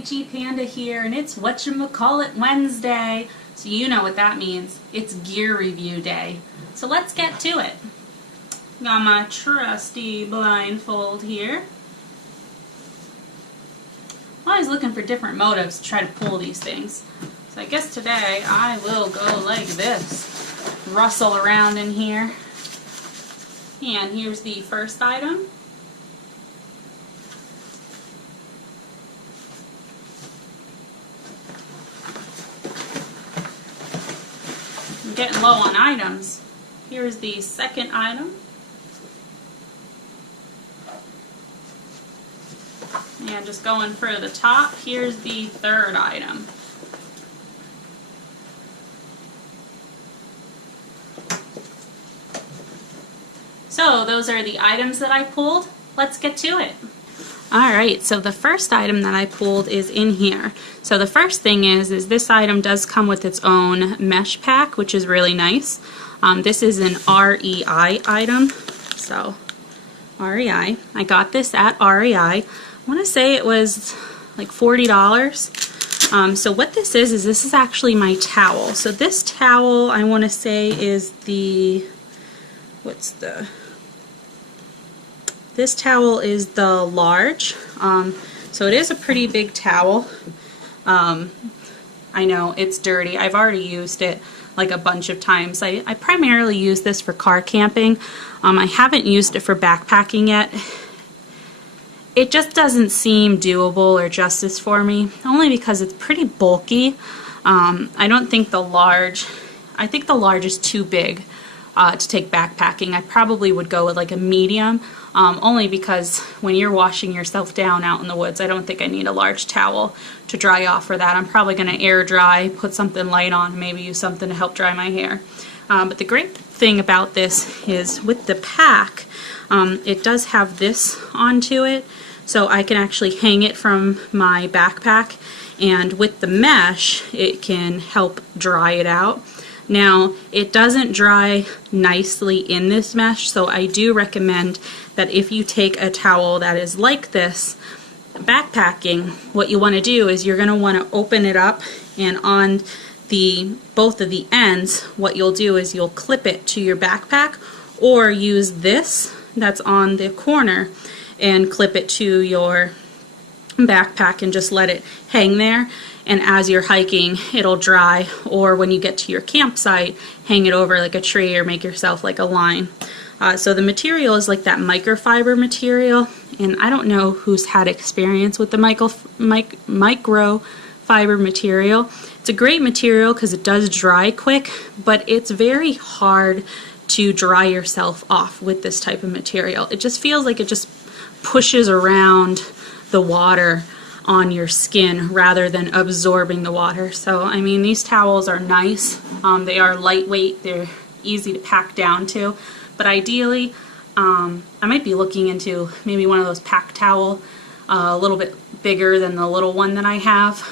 SkinnyGPanda here, and it's whatchamacallit Wednesday. So you know what that means. It's gear review day. So let's get to it. Got my trusty blindfold here. I'm always looking for different motives to try to pull these things. So I guess today I will go like this. Rustle around in here. And here's the first item. I'm getting low on items. Here's the second item. And just going for the top, here's the third item. So those are the items that I pulled. Let's get to it. Alright, so the first item that I pulled is in here. So the first thing is this item does come with its own mesh pack, which is really nice. This is an REI item. So REI. I got this at REI. I want to say it was like $40. So what this is this is actually my towel. So this towel, I want to say, is the, this towel is the large. So it is a pretty big towel. I know it's dirty. I've already used it like a bunch of times. I primarily use this for car camping. I haven't used it for backpacking yet. It just doesn't seem doable or justice for me, only because it's pretty bulky. I don't think the large, I think the large is too big to take backpacking. I probably would go with like a medium, only because when you're washing yourself down out in the woods, I don't think I need a large towel to dry off for that. I'm probably going to air dry, put something light on, maybe use something to help dry my hair. But the great thing about this is with the pack, it does have this onto it, so I can actually hang it from my backpack, and with the mesh it can help dry it out. Now, it doesn't dry nicely in this mesh, so I do recommend that if you take a towel that is like this, backpacking, what you want to do is you're going to want to open it up, and on both of the ends, what you'll do is you'll clip it to your backpack, or use this that's on the corner and clip it to your backpack and just let it hang there. And as you're hiking, it'll dry, or when you get to your campsite, hang it over like a tree or make yourself like a line. So the material is like that microfiber material, and I don't know who's had experience with the microfiber material. It's a great material because it does dry quick, but it's very hard to dry yourself off with this type of material. It just feels like it just pushes around the water on your skin rather than absorbing the water. So I mean, these towels are nice. They are lightweight, they're easy to pack down to, but ideally I might be looking into maybe one of those pack towel, a little bit bigger than the little one that I have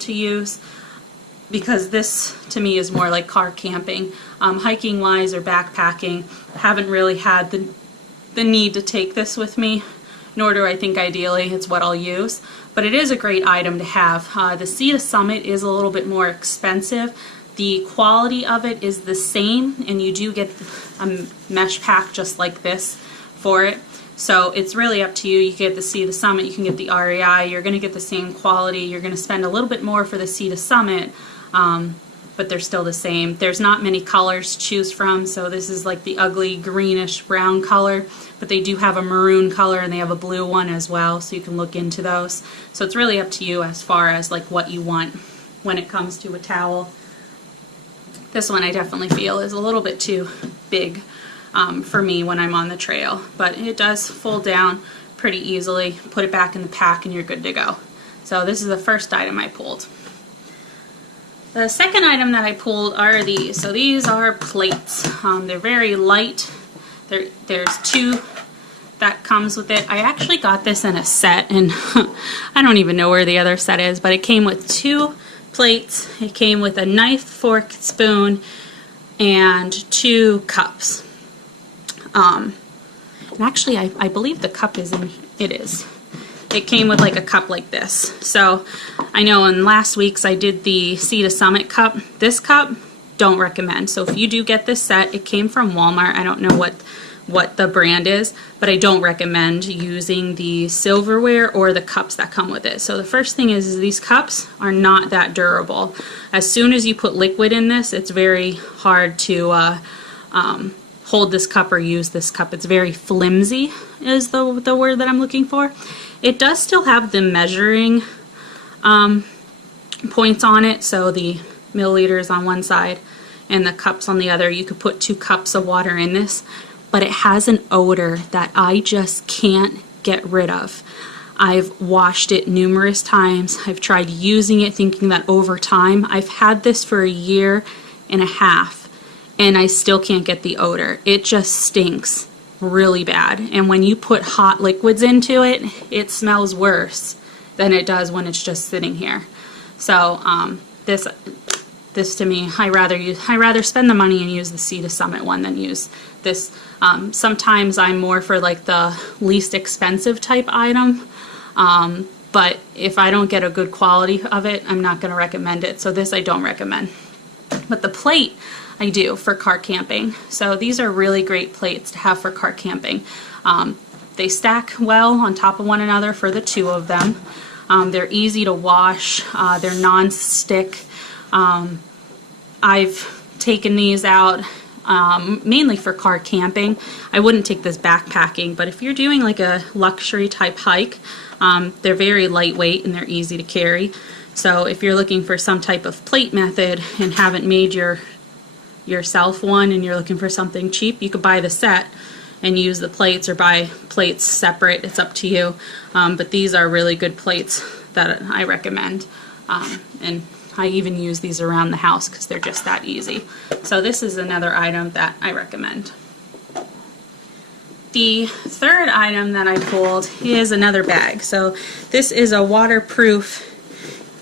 to use, because this to me is more like car camping. Hiking wise or backpacking, I haven't really had the need to take this with me, nor do I think ideally it's what I'll use. But it is a great item to have. The Sea to Summit is a little bit more expensive. The quality of it is the same, and you do get a mesh pack just like this for it. So it's really up to you. You can get the Sea to Summit, you can get the REI, you're going to get the same quality. You're going to spend a little bit more for the Sea to Summit, but they're still the same. There's not many colors to choose from, so this is like the ugly greenish brown color, but they do have a maroon color and they have a blue one as well, so you can look into those. So it's really up to you as far as like what you want when it comes to a towel. This one I definitely feel is a little bit too big for me when I'm on the trail, but it does fold down pretty easily. Put it back in the pack and you're good to go. So this is the first item I pulled. The second item that I pulled are these. So these are plates. They're very light. There's two that comes with it. I actually got this in a set, and I don't even know where the other set is, but it came with two plates. It came with a knife, fork, spoon, and two cups. And actually, I believe the cup is in. It is. it came with like a cup like this. So I know in last week's I did the Sea to Summit cup. This cup, don't recommend. So if you do get this set, it came from Walmart. I don't know what the brand is, but I don't recommend using the silverware or the cups that come with it. So the first thing is these cups are not that durable. As soon as you put liquid in this, it's very hard to hold this cup or use this cup. It's very flimsy is the word that I'm looking for. It does still have the measuring points on it, so the milliliters on one side and the cups on the other. You could put 2 cups of water in this, but it has an odor that I just can't get rid of. I've washed it numerous times. I've tried using it thinking that over time, I've had this for 1.5 years, and I still can't get the odor. It just stinks really bad. And when you put hot liquids into it, it smells worse than it does when it's just sitting here. So this to me, I rather spend the money and use the Sea to Summit one than use this. Sometimes I'm more for like the least expensive type item, but if I don't get a good quality of it, I'm not going to recommend it. So this I don't recommend. But the plate I do for car camping. So these are really great plates to have for car camping. They stack well on top of one another for the 2 of them. They're easy to wash. They're non-stick. I've taken these out mainly for car camping. I wouldn't take this backpacking, but if you're doing like a luxury type hike, they're very lightweight and they're easy to carry. So if you're looking for some type of plate method and haven't made yourself one and you're looking for something cheap, you could buy the set and use the plates or buy plates separate. It's up to you. But these are really good plates that I recommend. And I even use these around the house because they're just that easy. So this is another item that I recommend. The third item that I pulled is another bag. So this is a waterproof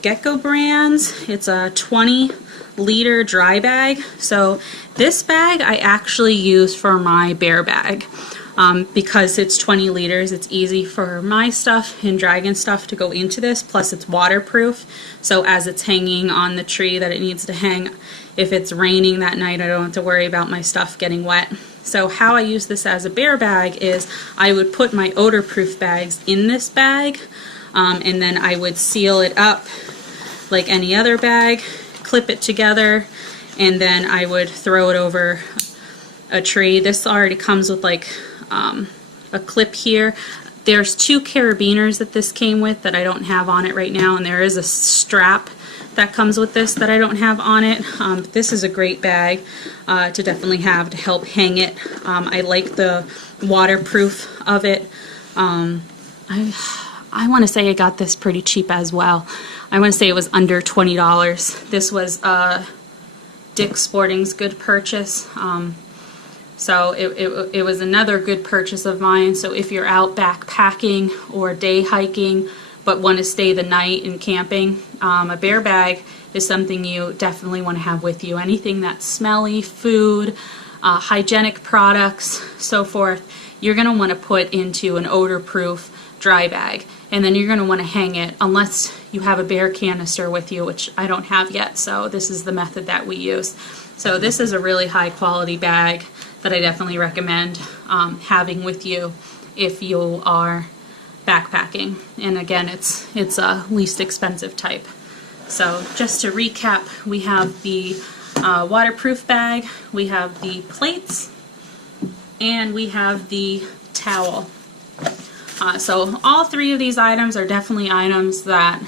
geckobrands. It's a 20-liter dry bag. So this bag I actually use for my bear bag. Because it's 20 liters, it's easy for my stuff and dragon stuff to go into this, plus it's waterproof, so as it's hanging on the tree that it needs to hang, if it's raining that night, I don't have to worry about my stuff getting wet. So how I use this as a bear bag is I would put my odor-proof bags in this bag, and then I would seal it up like any other bag, clip it together, and then I would throw it over a tree. This already comes with like a clip here. There's 2 carabiners that this came with that I don't have on it right now, and there is a strap that comes with this that I don't have on it. But this is a great bag to definitely have to help hang it. I like the waterproof of it. I want to say I got this pretty cheap as well. I want to say it was under $20. This was Dick's Sporting's good purchase. So it was another good purchase of mine. So if you're out backpacking or day hiking but want to stay the night in camping, a bear bag is something you definitely want to have with you. Anything that's smelly, food, hygienic products, so forth, you're going to want to put into an odor-proof dry bag. And then you're going to want to hang it unless you have a bear canister with you, which I don't have yet. So this is the method that we use. So this is a really high quality bag that I definitely recommend having with you if you are backpacking. And again, it's a least expensive type. So just to recap, we have the waterproof bag, we have the plates, and we have the towel. So all 3 of these items are definitely items that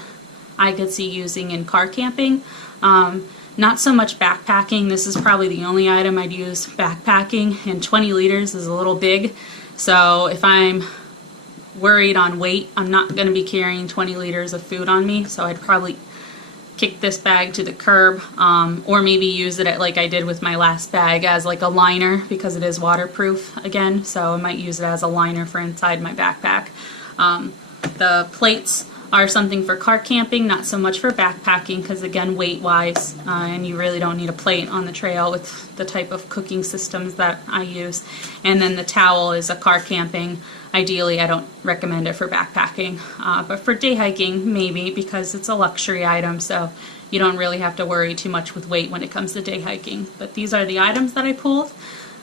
I could see using in car camping. Not so much backpacking. This is probably the only item I'd use backpacking, and 20 liters is a little big. So if I'm worried on weight, I'm not going to be carrying 20 liters of food on me, so I'd probably kick this bag to the curb, or maybe use it like I did with my last bag as like a liner because it is waterproof again, so I might use it as a liner for inside my backpack. The plates are something for car camping, not so much for backpacking because again, weight wise, and you really don't need a plate on the trail with the type of cooking systems that I use. And then the towel is a car camping ideally I don't recommend it for backpacking, but for day hiking maybe, because it's a luxury item, so you don't really have to worry too much with weight when it comes to day hiking. But these are the items that I pulled.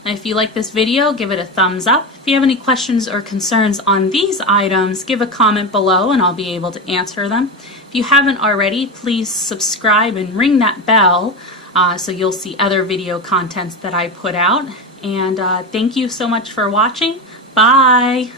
And if you like this video, give it a thumbs up. If you have any questions or concerns on these items, give a comment below and I'll be able to answer them. If you haven't already, please subscribe and ring that bell so you'll see other video contents that I put out. And thank you so much for watching. Bye!